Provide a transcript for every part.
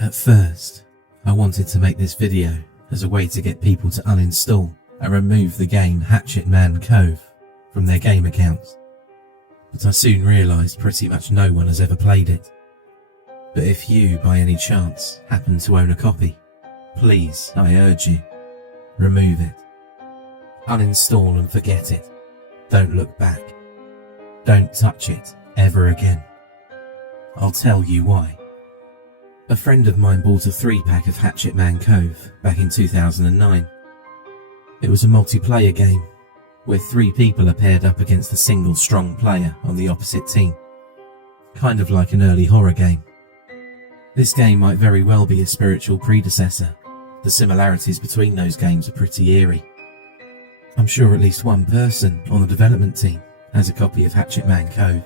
At first, I wanted to make this video as a way to get people to uninstall and remove the game Hatchetman Cove from their game accounts, but I soon realised pretty much no one has ever played it. But if you, by any chance, happen to own a copy, please, I urge you, remove it. Uninstall and forget it. Don't look back. Don't touch it ever again. I'll tell you why. A friend of mine bought a 3-pack of Hatchetman Cove back in 2009. It was a multiplayer game, where 3 people are paired up against a single strong player on the opposite team. Kind of like an early horror game. This game might very well be a spiritual predecessor. The similarities between those games are pretty eerie. I'm sure at least one person on the development team has a copy of Hatchetman Cove,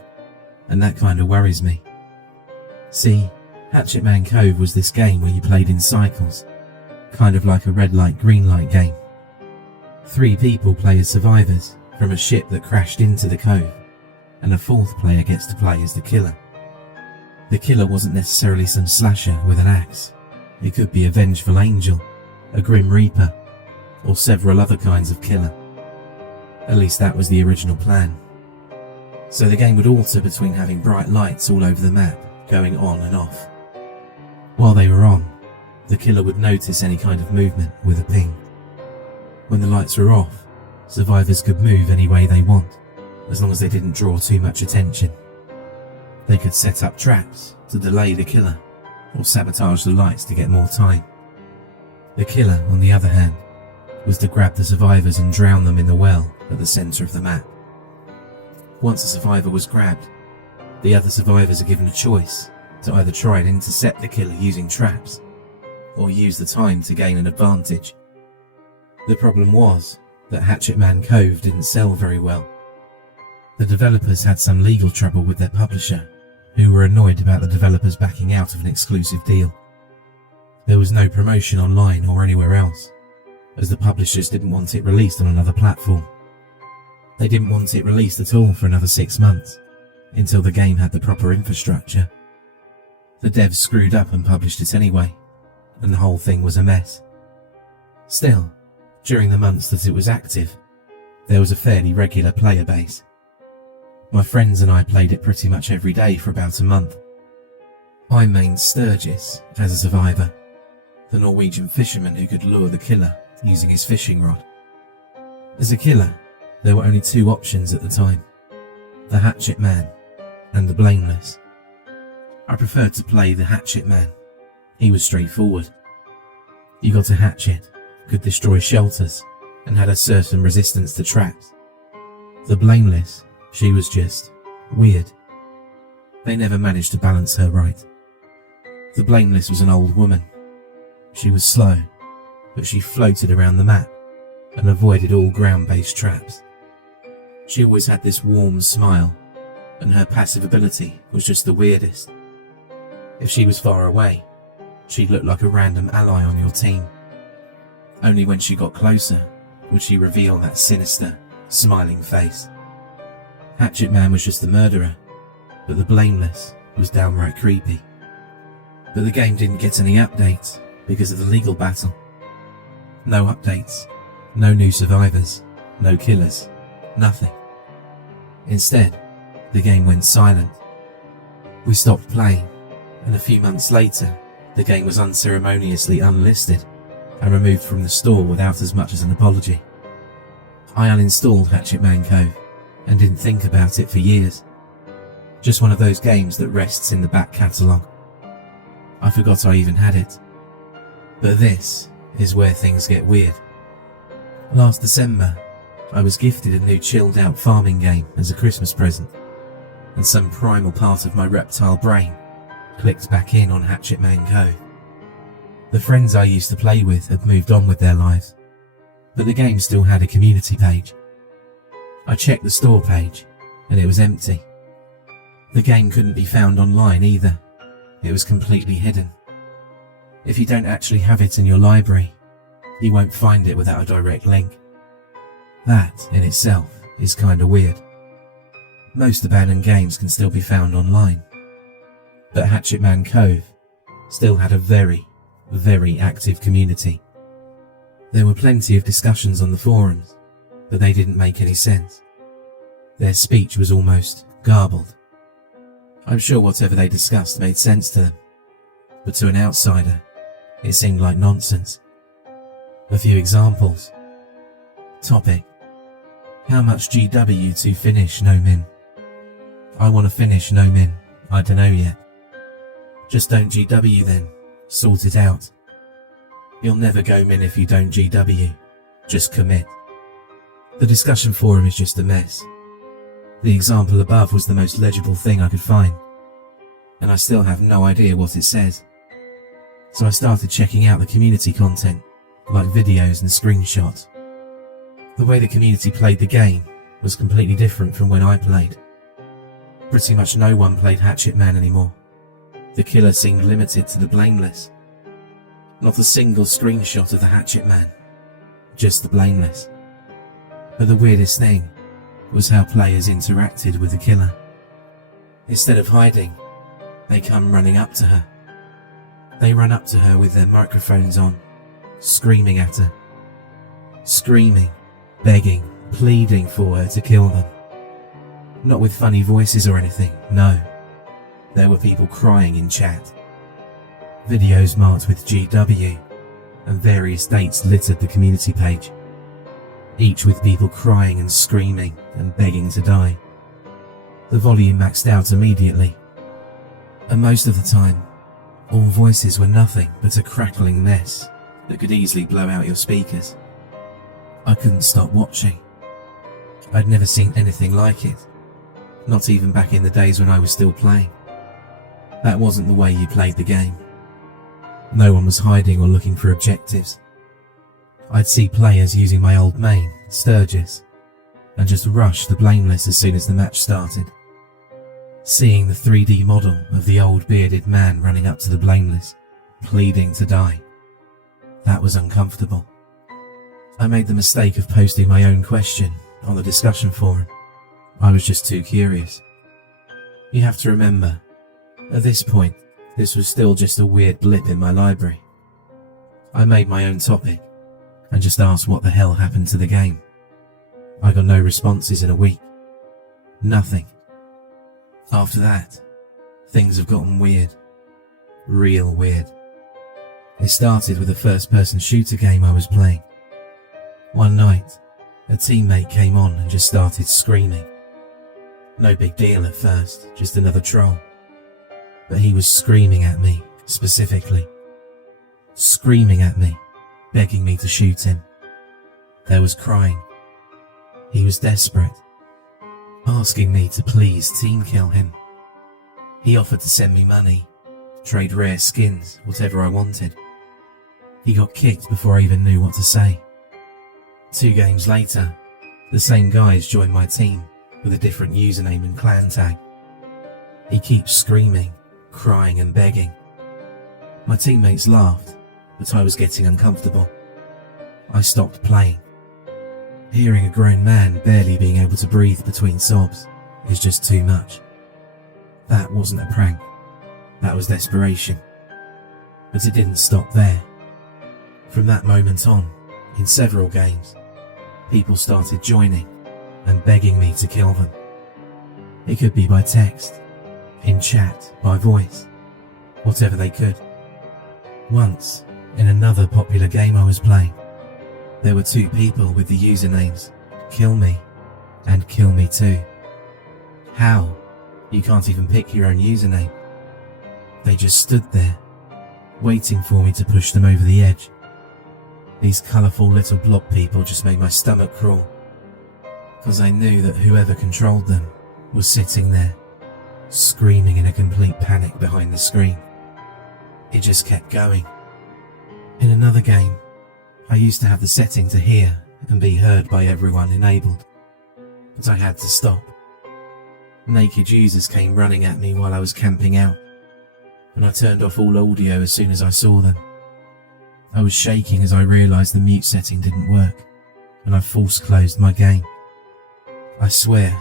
and that kind of worries me. See, Hatchetman Cove was this game where you played in cycles, kind of like a red light green light game. 3 people play as survivors from a ship that crashed into the cove, and a 4th player gets to play as the killer. The killer wasn't necessarily some slasher with an axe. It could be a vengeful angel, a grim reaper, or several other kinds of killer. At least that was the original plan. So the game would alter between having bright lights all over the map, going on and off. While they were on, the killer would notice any kind of movement with a ping. When the lights were off, survivors could move any way they want, as long as they didn't draw too much attention. They could set up traps to delay the killer, or sabotage the lights to get more time. The killer, on the other hand, was to grab the survivors and drown them in the well at the centre of the map. Once a survivor was grabbed, the other survivors are given a choice to either try and intercept the killer using traps, or use the time to gain an advantage. The problem was that Hatchetman Cove didn't sell very well. The developers had some legal trouble with their publisher, who were annoyed about the developers backing out of an exclusive deal. There was no promotion online or anywhere else, as the publishers didn't want it released on another platform. They didn't want it released at all for another 6 months, until the game had the proper infrastructure. The devs screwed up and published it anyway, and the whole thing was a mess. Still, during the months that it was active, there was a fairly regular player base. My friends and I played it pretty much every day for about a month. I mained Sturgis as a survivor, the Norwegian fisherman who could lure the killer using his fishing rod. As a killer, there were only 2 options at the time: the Hatchet Man and the Blameless. I preferred to play the Hatchet Man. He was straightforward. You got a hatchet, could destroy shelters, and had a certain resistance to traps. The Blameless, she was just weird. They never managed to balance her right. The Blameless was an old woman. She was slow, but she floated around the map and avoided all ground-based traps. She always had this warm smile, and her passive ability was just the weirdest. If she was far away, she'd look like a random ally on your team. Only when she got closer would she reveal that sinister, smiling face. Hatchetman was just the murderer, but the Blameless was downright creepy. But the game didn't get any updates because of the legal battle. No updates, no new survivors, no killers, nothing. Instead, the game went silent. We stopped playing, and a few months later, the game was unceremoniously unlisted and removed from the store without as much as an apology. I uninstalled Hatchetman Cove and didn't think about it for years. Just one of those games that rests in the back catalogue. I forgot I even had it. But this is where things get weird. Last December, I was gifted a new chilled out farming game as a Christmas present, and some primal part of my reptile brain clicked back in on Hatchetman Cove. The friends I used to play with had moved on with their lives, but the game still had a community page. I checked the store page, and it was empty. The game couldn't be found online either. It was completely hidden. If you don't actually have it in your library, you won't find it without a direct link. That, in itself, is kinda weird. Most abandoned games can still be found online, but Hatchetman Cove still had a very, very active community. There were plenty of discussions on the forums, but they didn't make any sense. Their speech was almost garbled. I'm sure whatever they discussed made sense to them, but to an outsider, it seemed like nonsense. A few examples. Topic: how much GW to finish no min? I want to finish no min, I dunno yet. Just don't GW then, sort it out. You'll never go min if you don't GW, just commit. The discussion forum is just a mess. The example above was the most legible thing I could find, and I still have no idea what it says. So I started checking out the community content, like videos and screenshots. The way the community played the game was completely different from when I played. Pretty much no one played Hatchetman anymore. The killer seemed limited to the blameless. Not a single screenshot of the Hatchetman, just the blameless. But the weirdest thing was how players interacted with the killer. Instead of hiding, they come running up to her. They run up to her with their microphones on, screaming at her. Screaming, begging, pleading for her to kill them. Not with funny voices or anything, no. There were people crying in chat. Videos marked with GW, and various dates littered the community page, each with people crying and screaming and begging to die. The volume maxed out immediately, and most of the time, all voices were nothing but a crackling mess that could easily blow out your speakers. I couldn't stop watching. I'd never seen anything like it, not even back in the days when I was still playing. That wasn't the way you played the game. No one was hiding or looking for objectives. I'd see players using my old main, Sturgis, and just rush the blameless as soon as the match started. Seeing the 3D model of the old bearded man running up to the blameless, pleading to die. That was uncomfortable. I made the mistake of posting my own question on the discussion forum. I was just too curious. You have to remember, at this point, this was still just a weird blip in my library. I made my own topic and just asked what the hell happened to the game. I got no responses in a week. Nothing. After that, things have gotten weird. Real weird. It started with a first-person shooter game I was playing. One night, a teammate came on and just started screaming. No big deal at first, just another troll. But he was screaming at me, specifically. Screaming at me, begging me to shoot him. There was crying. He was desperate, asking me to please team kill him. He offered to send me money, trade rare skins, whatever I wanted. He got kicked before I even knew what to say. 2 games later, the same guys joined my team with a different username and clan tag. He keeps screaming, crying and begging. My teammates laughed, but I was getting uncomfortable. I stopped playing. Hearing a grown man barely being able to breathe between sobs is just too much. That wasn't a prank. That was desperation. But it didn't stop there. From that moment on, in several games, people started joining and begging me to kill them. It could be by text, in chat, by voice, whatever they could. Once, in another popular game I was playing, there were 2 people with the usernames Kill Me and Kill Me Too. How? You can't even pick your own username. They just stood there, waiting for me to push them over the edge. These colourful little blob people just made my stomach crawl, because I knew that whoever controlled them was sitting there, screaming in a complete panic behind the screen. It just kept going. In another game, I used to have the setting to hear and be heard by everyone enabled, but I had to stop. Naked users came running at me while I was camping out, and I turned off all audio as soon as I saw them. I was shaking as I realised the mute setting didn't work, and I force closed my game. I swear,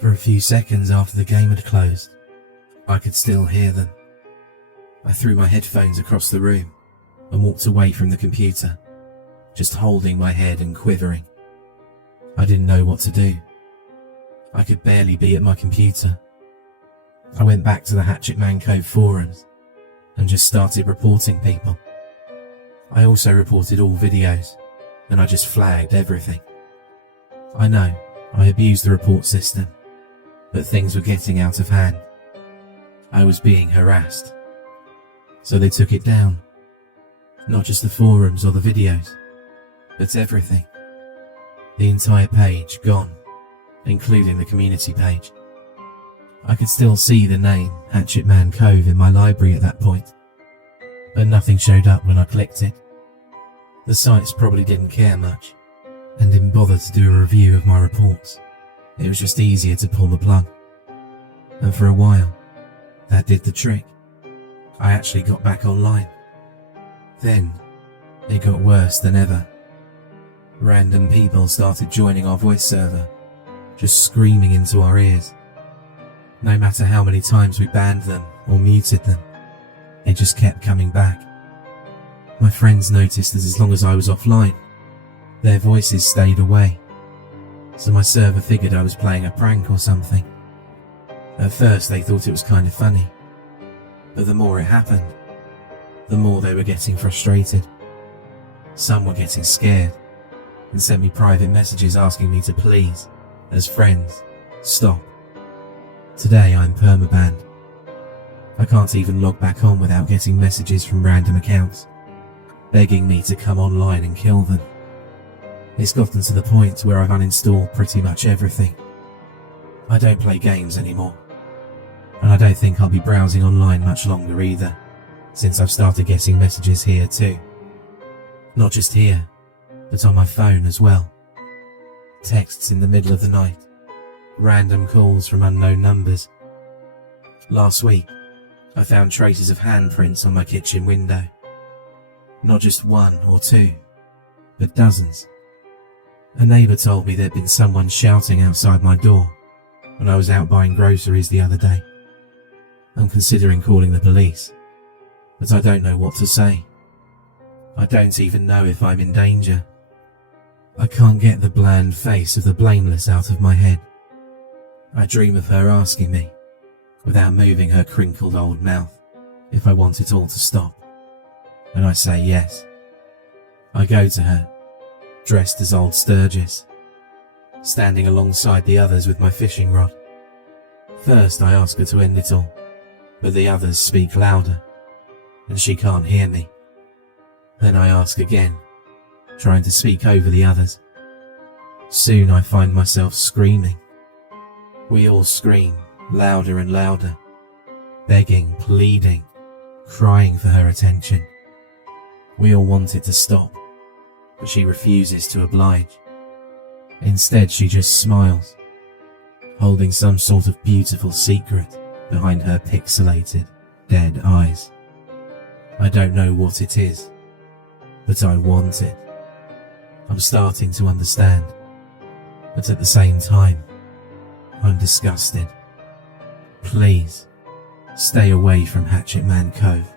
for a few seconds after the game had closed, I could still hear them. I threw my headphones across the room and walked away from the computer, just holding my head and quivering. I didn't know what to do. I could barely be at my computer. I went back to the Hatchetman Cove forums and just started reporting people. I also reported all videos, and I just flagged everything. I know, I abused the report system, but things were getting out of hand. I was being harassed. So they took it down. Not just the forums or the videos, but everything. The entire page gone, including the community page. I could still see the name Hatchetman Cove in my library at that point, but nothing showed up when I clicked it. The sites probably didn't care much, and didn't bother to do a review of my reports. It was just easier to pull the plug. And for a while, that did the trick. I actually got back online. Then, it got worse than ever. Random people started joining our voice server, just screaming into our ears. No matter how many times we banned them or muted them, it just kept coming back. My friends noticed that as long as I was offline, their voices stayed away. So my server figured I was playing a prank or something. At first they thought it was kind of funny, but the more it happened, the more they were getting frustrated. Some were getting scared and sent me private messages asking me to please, as friends, stop. Today I'm permabanned. I can't even log back on without getting messages from random accounts, begging me to come online and kill them. It's gotten to the point where I've uninstalled pretty much everything. I don't play games anymore, and I don't think I'll be browsing online much longer either, since I've started getting messages here too. Not just here, but on my phone as well. Texts in the middle of the night, random calls from unknown numbers. Last week, I found traces of handprints on my kitchen window. Not just one or two, but dozens. A neighbour told me there'd been someone shouting outside my door when I was out buying groceries the other day. I'm considering calling the police, but I don't know what to say. I don't even know if I'm in danger. I can't get the bland face of the blameless out of my head. I dream of her asking me, without moving her crinkled old mouth, if I want it all to stop. And I say yes. I go to her, dressed as old Sturgis, standing alongside the others with my fishing rod. First I ask her to end it all, but the others speak louder, and she can't hear me. Then I ask again, trying to speak over the others. Soon I find myself screaming. We all scream, louder and louder, begging, pleading, crying for her attention. We all want it to stop, but she refuses to oblige. Instead, she just smiles, holding some sort of beautiful secret behind her pixelated, dead eyes. I don't know what it is, but I want it. I'm starting to understand, but at the same time, I'm disgusted. Please, stay away from Hatchetman Cove.